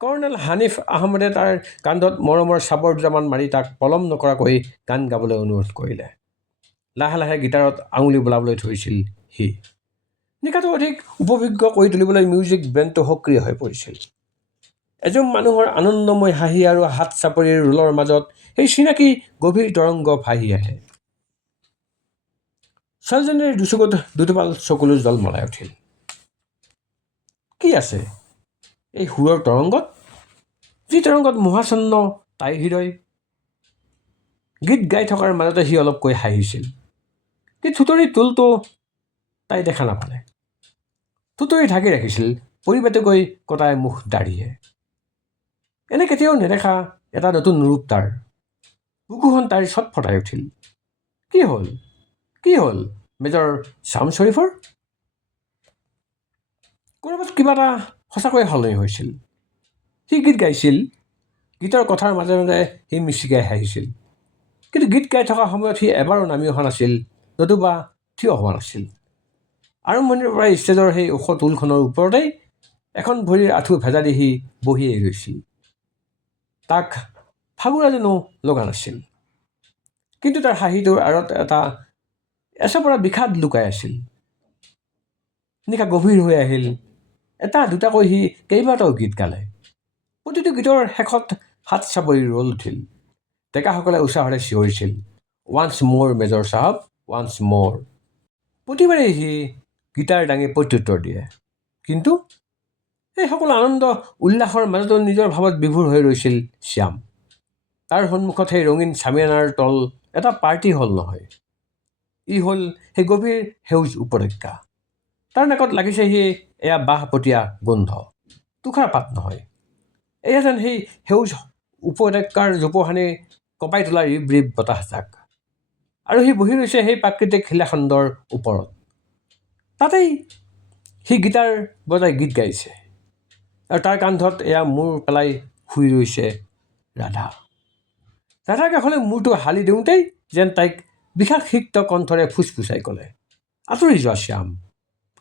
কৰ্ণেল হানিফ আহমেদে তাৰ কান্ধত মৰমৰ চাপৰ দুটামান মাৰি তাক পলম নকৰাকৈ গান গাবলৈ অনুৰোধ কৰিলে। লাহে লাহে গীটাৰত আঙুলি বলাবলৈ ধৰিছিল সি। নিশাটো অধিক উপভোগ্য কৰি তুলিবলৈ মিউজিক ব্ৰেণ্ডটো সক্ৰিয় হৈ পৰিছিল। এজন মানুহৰ আনন্দময় হাঁহি আৰু হাত চাপৰিৰ ৰোলৰ মাজত সেই চিনাকি গভীৰ তৰংগ ভাহি আহে। ছোৱালীজনীৰ দুচকুত দুটোপাল চকুলো জলমলাই উঠিল। কি আছে এই সুৰৰ তৰংগত, যি তৰংগত মোহাচ্ছন্ন তাইৰ হৃদয়? গীত গাই থকাৰ মাজতে সি অলপকৈ হাঁহিছিল, কিন্তু থুতৰিৰ টোলটো তাই দেখা নাপালে। থুতৰি ঢাকি ৰাখিছিল পৰিপাটিকৈ কটাই মুখ দাঢ়িয়ে। এনে কেতিয়াও নেদেখা এটা নতুন ৰূপ তাৰ। বুকুখন তাইৰ ছটফটাই উঠিল। কি হ'ল মেজৰ শ্যাম শ্বৰীফৰ? ক'ৰবাত কিবা এটা সঁচাকৈয়ে সলনি হৈছিল। সি গীত গাইছিল, গীতৰ কথাৰ মাজে মাজে সি মিচিকাই হাঁহিছিল, কিন্তু গীত গাই থকা সময়ত সি এবাৰো নামি অহা নাছিল, নতুবা থিয় হোৱা নাছিল। আৰম্ভণিৰ পৰাই ষ্টেজৰ সেই ওখ টোলখনৰ ওপৰতেই এখন ভৰিৰ আঁঠু ভেজা দি সি বহিয়েই ৰৈছিল। তাক ফাগুৰা যেনো লগা নাছিল, কিন্তু তাৰ হাঁহিটোৰ আঁৰত এটা এচপৰা বিষাদ লুকাই আছিল। নিশা গভীৰ হৈ আহিল। এটা দুটাকৈ সি কেইবাটাও গীত গালে। প্ৰতিটো গীতৰ শেষত হাত চাপৰি ৰ'ল উঠিল। ডেকাসকলে উৎসাহেৰে চিঞৰিছিল, ৱান্স মোৰ মেজৰ চাহাব, ৱান্স মোৰ। প্ৰতিবাৰেই সি গীটাৰ দাঙি প্ৰত্যুত্তৰ দিয়ে, কিন্তু এই সকলো আনন্দ উল্লাসৰ মাজতো নিজৰ ভাৱত বিভোৰ হৈ ৰৈছিল শ্যাম। তাৰ সন্মুখত সেই ৰঙীন চামিয়ানাৰ তল এটা পাৰ্টি হল নহয়, ই হ'ল সেই গভীৰ সেউজ উপত্যকা। তাৰ নাকত লাগিছে সি এয়া বাঁহপতীয়া গোন্ধ, তুষাৰপাত নহয়। এয়া যেন সেই সেউজ উপত্যকাৰ জোপোহানি কঁপাই তোলা ৰিব ৰিব বতাহজাক। আৰু সি বহি ৰৈছে সেই প্ৰাকৃতিক শিলাখণ্ডৰ ওপৰত। তাতেই সি গীটাৰ বজাই গীত গাইছে, আৰু তাৰ কান্ধত এয়া মূৰ পেলাই শুই ৰৈছে ৰাধা। ৰাধাৰ কাষলৈ মূৰটো হালি দিওঁতেই যেন তাইক বিষাদসিক্ত কণ্ঠৰে ফুচফুচাই ক'লে, আঁতৰি যোৱা শ্যাম,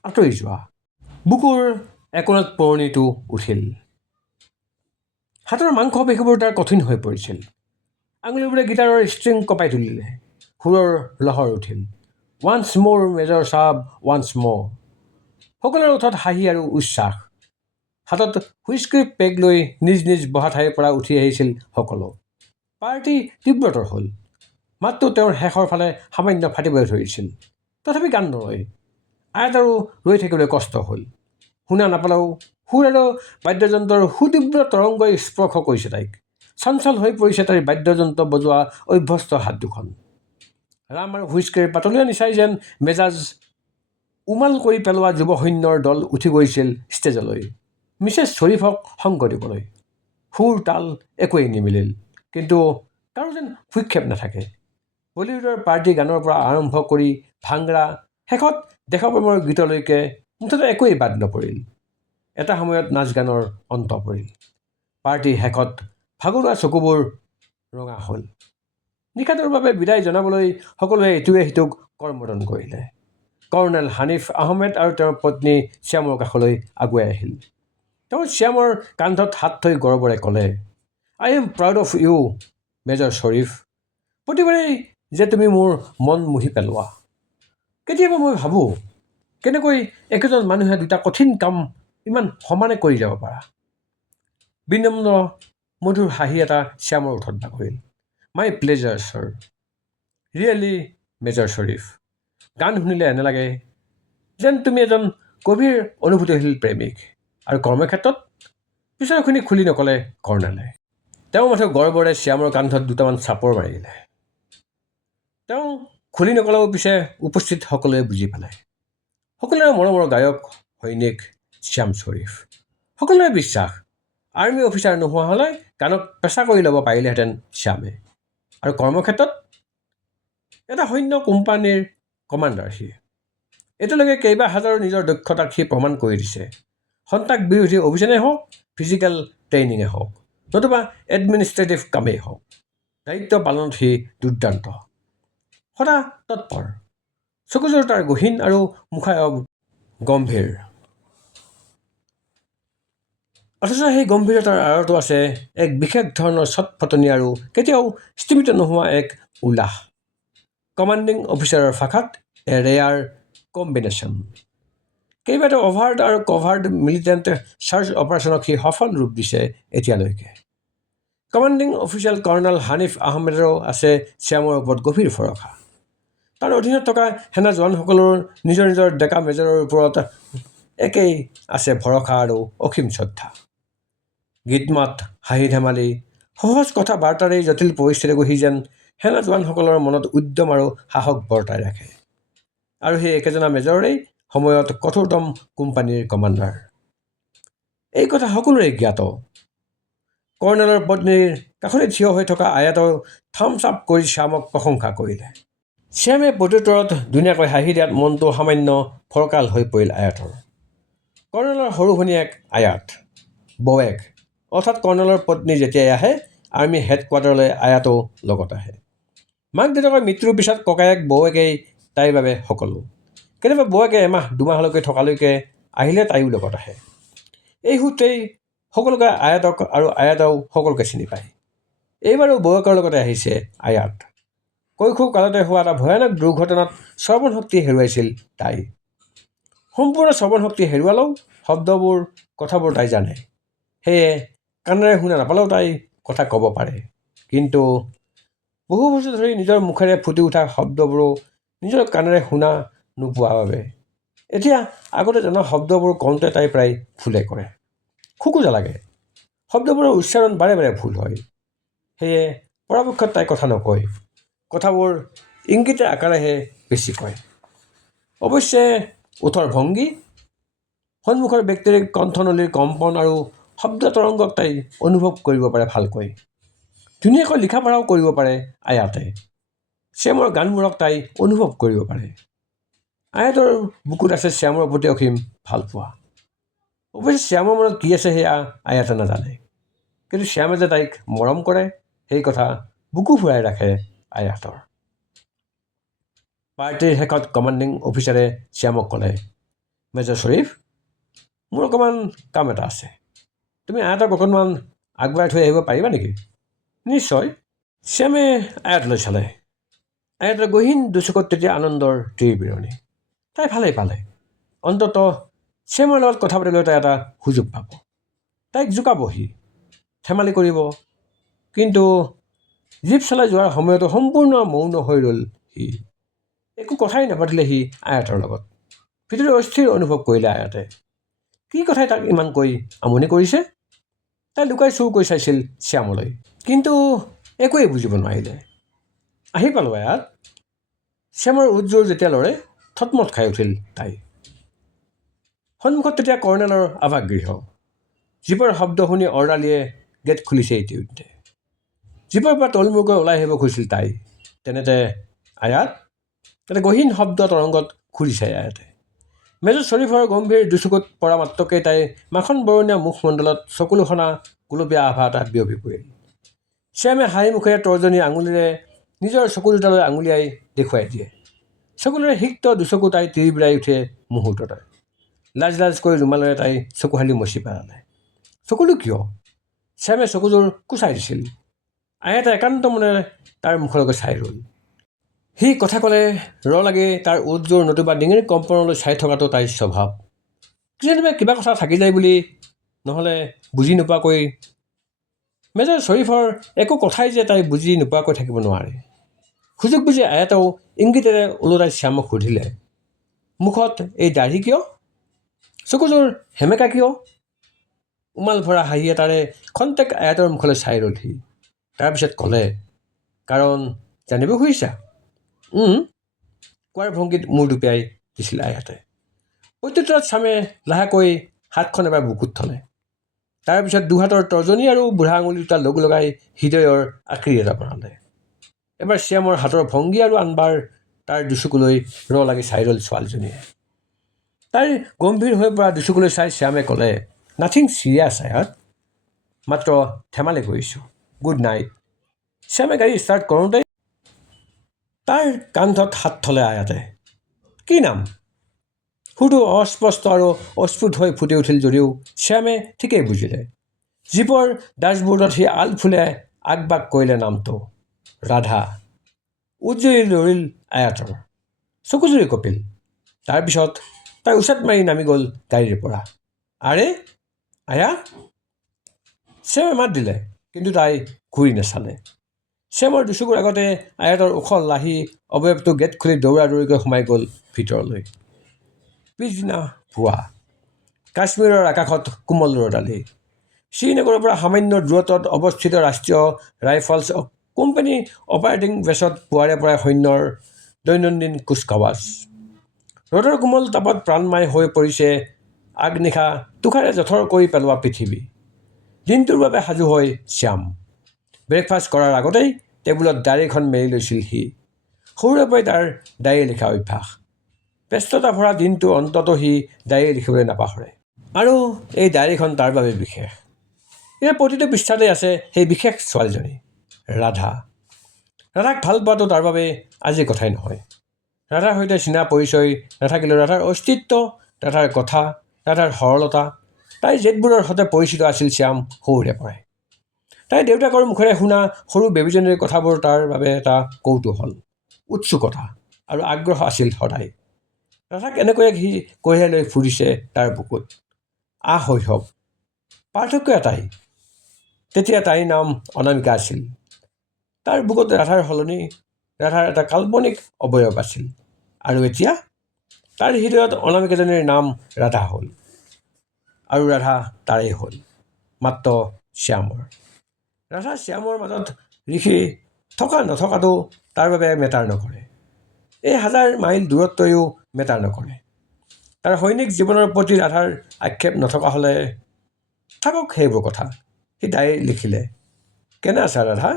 আঁতৰি যোৱা। বুকুৰ একোণত পোৰণিটো উঠিল। হাতৰ মাংস পেশীবোৰ তাৰ কঠিন হৈ পৰিছিল। আঙুলিবোৰে গীটাৰৰ ষ্ট্ৰিং কঁপাই তুলিলে। সুৰৰ লহৰ উঠিল। ওৱান্স মোৰ মেজৰ চাহাব, ওৱান্স মোৰ। সকলোৰে ওঠত হাঁহি আৰু উচ্ছ্বাস। হাতত হুইস্কিৰ পেগ লৈ নিজ নিজ বহা ঠাইৰ পৰা উঠি আহিছিল সকলো। পাৰ্টি তীব্ৰতৰ হ'ল। মাতটো তেওঁৰ শেষৰ ফালে সামান্য ফাটিবলৈ ধৰিছিল। তথাপি গান নৰয়। আয়াতৰো ৰৈ থাকিবলৈ কষ্ট হ'ল। শুনা নাপালেও সুৰ আৰু বাদ্যযন্ত্ৰৰ সুতীব্ৰ তৰংগই স্পৰ্শ কৰিছে তাইক। চঞ্চল হৈ পৰিছে তাইৰ বাদ্যযন্ত্ৰ বজোৱা অভ্যস্ত হাত দুখন। ৰাম আৰু হুইস্কিৰ পাতলীয়া নিচাই যেন মেজাজ উমাল কৰি পেলোৱা যুৱ সৈন্যৰ দল উঠি গৈছিল ষ্টেজলৈ, মিছেছ শ্বৰীফক সংগ দিবলৈ। সুৰ তাল একোৱেই নিমিলিল, কিন্তু কাৰো যেন ভূক্ষেপ নাথাকে। বলিউডৰ পাৰ্টি গানৰ পৰা আৰম্ভ কৰি ভাংৰা, শেষত দেশপ্ৰেমৰ গীতলৈকে মুঠতে একোৱেই বাদ নপৰিল। এটা সময়ত নাচ গানৰ অন্ত পৰিল। পাৰ্টিৰ শেষত ভাগৰুৱা চকুবোৰ ৰঙা হ'ল। নিশাটোৰ বাবে বিদায় জনাবলৈ সকলোৱে ইটোৱে সিটোক কৰমৰ্দন কৰিলে। কৰ্ণেল হানিফ আহমেদ আৰু তেওঁৰ পত্নী শ্যামৰ কাষলৈ আগুৱাই আহিল। তেওঁ শ্যামৰ কান্ধত হাত থৈ গৌৰৱেৰে ক'লে, I am proud of you major Sharif. প্ৰতিবাৰেই যে তুমি মোৰ মন মুহি পেলোৱা। কেতিয়াবা মই ভাবোঁ, কেনেকৈ একেজন মানুহে দুটা কঠিন কাম ইমান সমানে কৰি যাব পাৰা। বিনম্ৰ মধুৰ হাঁহি এটা শ্যামৰ ওঠত বাগৰিল। My pleasure sir. Really major Sharif. গান শুনিলে এনে লাগে যেন তুমি এজন গভীৰ অনুভূতিশীল প্ৰেমিক। আৰু কৰ্মক্ষেত্ৰত? পিছৰখিনি খুলি নক'লে কৰ্ণেলে। তেওঁ মাথো গৰ্বৰে শ্যামৰ কান্ধত দুটামান চাপৰ মাৰিলে। তেওঁ খুলি নকলেও পিছে উপস্থিত সকলোৱে বুজি পালে। সকলোৰে মৰমৰ গায়ক সৈনিক শ্যাম শ্বৰীফ। সকলোৰে বিশ্বাস, আৰ্মি অফিচাৰ নোহোৱা হ'লে গানক পেচা কৰি ল'ব পাৰিলেহেঁতেন শ্যামে। আৰু কৰ্মক্ষেত্ৰত এটা সৈন্য কোম্পানীৰ কমাণ্ডাৰ সি। এতিয়ালৈকে কেইবা হাজাৰো নিজৰ দক্ষতাক সি প্ৰমাণ কৰি দিছে। সন্ত্ৰাস বিৰোধী অভিযানেই হওক, ফিজিকেল ট্ৰেইনিঙে হওক, নতুবা এডমিনিষ্ট্ৰেটিভ কামেই হওক, দায়িত্ব পালনত সি দুৰ্দান্ত, সদা তৎপৰ। চকুযোৰ তাৰ গহীন আৰু মুখায়ব গম্ভীৰ। অথচ সেই গম্ভীৰতাৰ আঁৰতো আছে এক বিশেষ ধৰণৰ চটফটনি আৰু কেতিয়াও স্তিমিত নোহোৱা এক উল্লাস। কমাণ্ডিং অফিচাৰৰ ভাষাত এ ৰেয়াৰ কম্বিনেশ্যন। কেইবাটাও অভাৰ্ট আৰু কভাৰ্ট মিলিটেণ্ট চাৰ্জ অপাৰেশ্যনক সি সফল ৰূপ দিছে এতিয়ালৈকে। কমাণ্ডিং অফিচিয়েল কৰ্ণেল হানিফ আহমেদৰো আছে শ্যামৰ ওপৰত গভীৰ ভৰসা। তাৰ অধীনত থকা সেনা জোৱানসকলৰ নিজৰ নিজৰ ডেকা মেজৰৰ ওপৰত একেই আছে ভৰসা আৰু অসীম শ্ৰদ্ধা। গীত মাত, হাঁহি ধেমালি, সহজ কথা বাৰ্তাৰেই জটিল পৰিস্থিতিকো সি যেন সেনা জোৱানসকলৰ মনত উদ্যম আৰু সাহস বৰ্তাই ৰাখে। আৰু সেই একেজনা মেজৰেই সময়ত কঠোৰতম কোম্পানীৰ কমাণ্ডাৰ। এই কথা সকলোৰে জ্ঞাত। কৰ্ণেলৰ পত্নীৰ কাষতে থিয় হৈ থকা আয়াতৰ থামছ আপ কৰি শ্যামক প্ৰশংসা কৰিলে। শ্যামে প্ৰত্যুত্তৰত ধুনীয়াকৈ হাঁহি দিয়াত মনটো সামান্য ফৰকাল হৈ পৰিল আয়াতৰ। কৰ্ণেলৰ সৰু ভনীয়েক আয়াত, বৌৱেক অৰ্থাৎ কৰ্ণেলৰ পত্নী যেতিয়াই আহে, আৰ্মি হেডকোৱাৰ্টাৰলৈ আয়াতো লগত আহে। মাক দেউতাকৰ মৃত্যুৰ পিছত ককায়েক বৌৱেকেই তাইৰ বাবে সকলো। কেতিয়াবা বৌৱেকে এমাহ দুমাহলৈকে থকালৈকে আহিলে তাইও লগত আহে। এই সূত্ৰেই সকলোকে আয়াতক আৰু আয়াতেও সকলোকে চিনি পায়। এইবাৰো বৌৱেকৰ লগতে আহিছে আয়াত। কৈশোৰ কালতে হোৱা এটা ভয়ানক দুৰ্ঘটনাত শ্ৰৱণ শক্তি হেৰুৱাইছিল তাই। সম্পূৰ্ণ শ্ৰৱণ শক্তি হেৰুৱালেও শব্দবোৰ, কথাবোৰ তাই জানে। সেয়ে কাণেৰে শুনা নাপালেও তাই কথা ক'ব পাৰে। কিন্তু বহু বছৰ ধৰি নিজৰ মুখেৰে ফুটি উঠা শব্দবোৰো নিজৰ কাণেৰে শুনা নোপোৱা বাবে এতিয়া আগতে জনা শব্দবোৰ কওঁতে তাই প্ৰায় ভুলে কৰে। খোকোজা লাগে। শব্দবোৰৰ উচ্চাৰণ বাৰে বাৰে ভুল হয়। সেয়ে পৰাপক্ষত তাই কথা নকয়। কথাবোৰ ইংগিতৰ আকাৰেহে বেছি কয়। অৱশ্যে ওঠৰ ভংগী, সন্মুখৰ ব্যক্তিৰ কণ্ঠনলীৰ কম্পন আৰু শব্দ তৰংগক তাই অনুভৱ কৰিব পাৰে ভালকৈ। ধুনীয়াকৈ লিখা পঢ়াও কৰিব পাৰে আয়াতে। শ্যামৰ গানবোৰক তাই অনুভৱ কৰিব পাৰে। আয়াতৰ বুকুত আছে শ্যামৰ প্ৰতি অসীম ভালপোৱা। অৱশ্যে শ্যামৰ মনত কি আছে সেয়া আয়াতে নাজানে। কিন্তু শ্যামে যে তাইক মৰম কৰে, সেই কথা বুকু ফুৰাই ৰাখে আয়াতৰ। পাৰ্টিৰ শেষত কমাণ্ডিং অফিচাৰে শ্যামক ক'লে, মেজৰ শ্বৰীফ, মোৰ অকণমান কাম এটা আছে। তুমি আয়াতক অকণমান আগবঢ়াই থৈ আহিব পাৰিবা নেকি? নিশ্চয়। শ্যামে আয়াতলৈ চালে। আয়াতৰ গহীন দুচকুত তেতিয়া আনন্দৰ বিৰণি। তাই ভালেই পালে। অন্তত শ্যামৰ লগত কথা পাতিবলৈ তাই এটা সুযোগ পাব। তাইক জোকাবহি, ধেমালি কৰিব। কিন্তু জীপ চলাই যোৱাৰ সময়তো সম্পূৰ্ণ মৌন হৈ ৰ'ল সি। একো কথাই নাপাতিলে সি আয়াতৰ লগত। ভিতৰি অস্থিৰ অনুভৱ কৰিলে আয়াতে। কি কথাই তাক ইমানকৈ আমনি কৰিছে? তাই লুকাই চুৰ কৰি চাইছিল শ্যামলৈ, কিন্তু একোৱেই বুজিব নোৱাৰিলে। আহি পালোঁ আয়াত। শ্যামৰ উজ্জোৰ যেতিয়া লৰে থতমত খাই উঠিল তাই। সন্মুখত তেতিয়া কৰ্ণেলৰ আৱাসগৃহ। জীপৰ শব্দ শুনি অৰ্ডালিয়ে গেট খুলিছে ইতিমধ্যে। জীপৰ পৰা তলমূৰকৈ ওলাই আহিব খুজিছিল তাই। তেনেতে আয়াত এটা গহীন শব্দ তৰংগত ঘূৰি চাই আয়াতে। মেজৰ শ্বৰীফৰ গম্ভীৰ দুচকুত পৰা মাত্ৰকেই তাই মাখন বৰণীয়া মুখমণ্ডলত চকুলো সনা গোলপীয়া আভা এটা বিয়পি পৰিল। শ্যামে হাঁহি মুখেৰে তৰ্জনী আঙুলিৰে নিজৰ চকু দুটালৈ আঙুলিয়াই দেখুৱাই দিয়ে। চকুলোৰে সিক্ত দুচকু তাই তিৰিবিৰাই উঠে মুহূৰ্ততে। লাজ লাজকৈ ৰুমালেৰে তাই চকুহালি মচি পেলালে। চকুলো কিয়? শ্যামে চকুযোৰ কুচাই দিছিল। আয়াতে একান্ত মনেৰে তাৰ মুখলৈকে চাই ৰ'ল। সি কথা ক'লে লাগি তাৰ উজ্জোৰ নতুবা ডিঙিৰ কম্পনলৈ চাই থকাটো তাইৰ স্বভাৱ। যেনিবা কিবা কথা থাকি যায় বুলি, নহ'লে বুজি নোপোৱাকৈ। মেজৰ শ্বৰীফৰ একো কথাই যে তাই বুজি নোপোৱাকৈ থাকিব নোৱাৰে। সুযোগ বুজি আয়াতেও ইংগিতেৰে ওলোটাই শ্যামক সুধিলে, মুখত এই দাঢ়ি কিয়? চকুযোৰ সেমেকা কিয়? উমাল ভৰা হাঁহি এটাৰে খন্তেক আয়াতৰ মুখলৈ চাই ৰ'ল সি। তাৰপিছত ক'লে, কাৰণ জানিব খুজিছা? কোৱাৰ ভংগীত মূৰ দুপিয়াই দিছিল আয়াতে। প্ৰত্যুত্তৰত শ্যামে লাহেকৈ হাতখন এবাৰ বুকুত থলে। তাৰপিছত দুহাতৰ তৰ্জনী আৰু বুঢ়া আঙুলি দুটা লগ লগাই হৃদয়ৰ আকৃতি এটা বনালে। এবাৰ শ্যামৰ হাতৰ ভংগী আৰু আনবাৰ তাৰ দুচকুলৈ লাগি চাই ৰ'ল ছোৱালীজনীয়ে। তাইৰ গম্ভীৰ হৈ পৰা দুচকুলৈ চাই শ্যামে ক'লে, নাথিং চিৰিয়াছ আয়াত, মাত্ৰ ধেমালি কৰিছোঁ। Good night. শ্যামে গাড়ী ষ্টাৰ্ট কৰোঁতেই তাৰ কান্ধত হাত থলে আয়াতে। কি নাম? সুৰটো অস্পষ্ট আৰু অস্ফুট হৈ ফুটি উঠিল যদিও শ্যামে ঠিকেই বুজিলে। জীপৰ ডাছবোৰ্ডত সি আলফুলে আগবাগ কৰিলে নামটো, ৰাধা। উজ্জলি লৰিল আয়াতৰ। চকুজুৰি কপিল। তাৰপিছত তাই উচাত মাৰি নামি গ'ল গাড়ীৰ পৰা। আৰে আয়া? শ্যামে মাত দিলে, কিন্তু তাই ঘূৰি নাচালে। শ্যামৰ দুচকুৰ আগতে আয়াতৰ ওখ লাহি অৱয়ৱটো গেট খুলি দৌৰা দৌৰিকৈ সোমাই গ'ল ভিতৰলৈ। পিছদিনা পুৱা কাশ্মীৰৰ আকাশত কোমল ৰ'দালি। শ্ৰীনগৰৰ পৰা সামান্য দূৰত্বত অৱস্থিত ৰাষ্ট্ৰীয় ৰাইফলছ কোম্পানী অপাৰেটিং বেছত পুৱাৰে পৰাই সৈন্যৰ দৈনন্দিন কুচকাৱাজ। ৰ'দৰ কোমল তাপত প্ৰাণময় হৈ পৰিছে আগনিশা তুষাৰে জঠৰ কৰি পেলোৱা পৃথিৱী। দিনটোৰ বাবে সাজু হৈ শ্যাম। ব্ৰেকফাষ্ট কৰাৰ আগতেই টেবুলত ডায়েৰীখন মেলি লৈছিল সি। সৰুৰে পৰাই তাৰ ডায়েৰী লিখা অভ্যাস। ব্যস্ততা ভৰা দিনটো অন্ততো সি ডায়েৰী লিখিবলৈ নাপাহৰে। আৰু এই ডায়েৰীখন তাৰ বাবে বিশেষ। ইয়াৰ প্ৰতিটো পৃষ্ঠাতে আছে সেই বিশেষ ছোৱালীজনী, ৰাধা। ৰাধাক ভাল পোৱাটো তাৰ বাবে আজিৰ কথাই নহয়। ৰাধাৰ সৈতে চিনা পৰিচয় নাথাকিলেও ৰাধাৰ অস্তিত্ব, ৰাধাৰ কথা, ৰাধাৰ সৰলতা, তাইৰ জেদবোৰৰ সৈতে পৰিচিত আছিল শ্যাম সৰুৰে পৰাই। তাইৰ দেউতাকৰ মুখেৰে শুনা সৰু বেবীজনীৰ কথাবোৰ তাৰ বাবে এটা কৌতূহল, উৎসুকতা আৰু আগ্ৰহ আছিল সদায়। ৰাধাক এনেকৈয়ে সি কঢ়িয়াই লৈ ফুৰিছে তাৰ বুকুত। শৈশৱ। পাৰ্থক্য এটাই, তেতিয়া তাইৰ নাম অনামিকা আছিল। তাৰ বুকুত ৰাধাৰ সলনি ৰাধাৰ এটা কাল্পনিক অৱয়ব আছিল। আৰু এতিয়া তাৰ হৃদয়ত অনামিকাজনীৰ নাম ৰাধা হ'ল। আৰু ৰাধা তাৰেই হ'ল, মাত্ৰ শ্যামৰ। ৰাধা শ্যামৰ মাজত ঋষি থকা নথকাটো তাৰ বাবে মেটাৰ নকৰে। এই 1000 মাইল দূৰত্বইও মেটাৰ নকৰে। তাৰ সৈনিক জীৱনৰ প্ৰতি ৰাধাৰ আক্ষেপ নথকা হ'লে থাকক সেইবোৰ কথা। সি ডায়েৰী লিখিলে, কেনে আছা ৰাধা?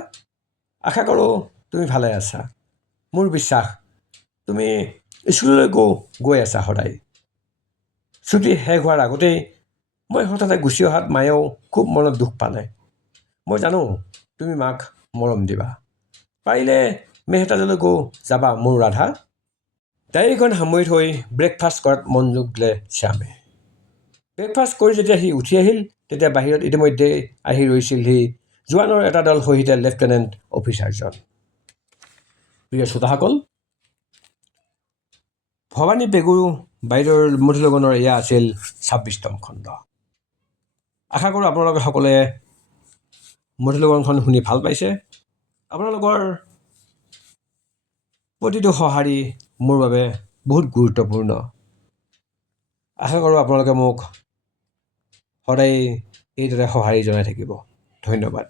আশা কৰোঁ তুমি ভালে আছা। মোৰ বিশ্বাস তুমি স্কুললৈকো গৈ আছা সদায়। ছুটি শেষ হোৱাৰ আগতেই মই হঠাতে গুচি অহাত মায়েও খুব মনত দুখ পালে। মই জানো তুমি মাক মৰম দিবা। পাৰিলে মেহতাজলৈকো যাবা মোৰ ৰাধা। ডায়েৰীখন সামৰি থৈ ব্ৰেকফাষ্ট কৰাত মনোযোগ দিলে শ্যামে। ব্ৰেকফাষ্ট কৰি যেতিয়া সি উঠি আহিল, তেতিয়া বাহিৰত ইতিমধ্যে আহি ৰৈছিল সি জোৱানৰ এটা দল সহিতে লেফটেনেণ্ট অফিচাৰজন। প্ৰিয় শ্ৰোতাসকল, ভৱানী পেগু বাইদেউৰ মধুলগনৰ এয়া আছিল ২৬তম খণ্ড। আশা কৰোঁ আপোনালোকে সকলোৱে মধুলগনখন শুনি ভাল পাইছে। আপোনালোকৰ প্ৰতিটো সঁহাৰি মোৰ বাবে বহুত গুৰুত্বপূৰ্ণ। আশা কৰোঁ আপোনালোকে মোক সদায় এইদৰে সঁহাৰি জনাই থাকিব। ধন্যবাদ।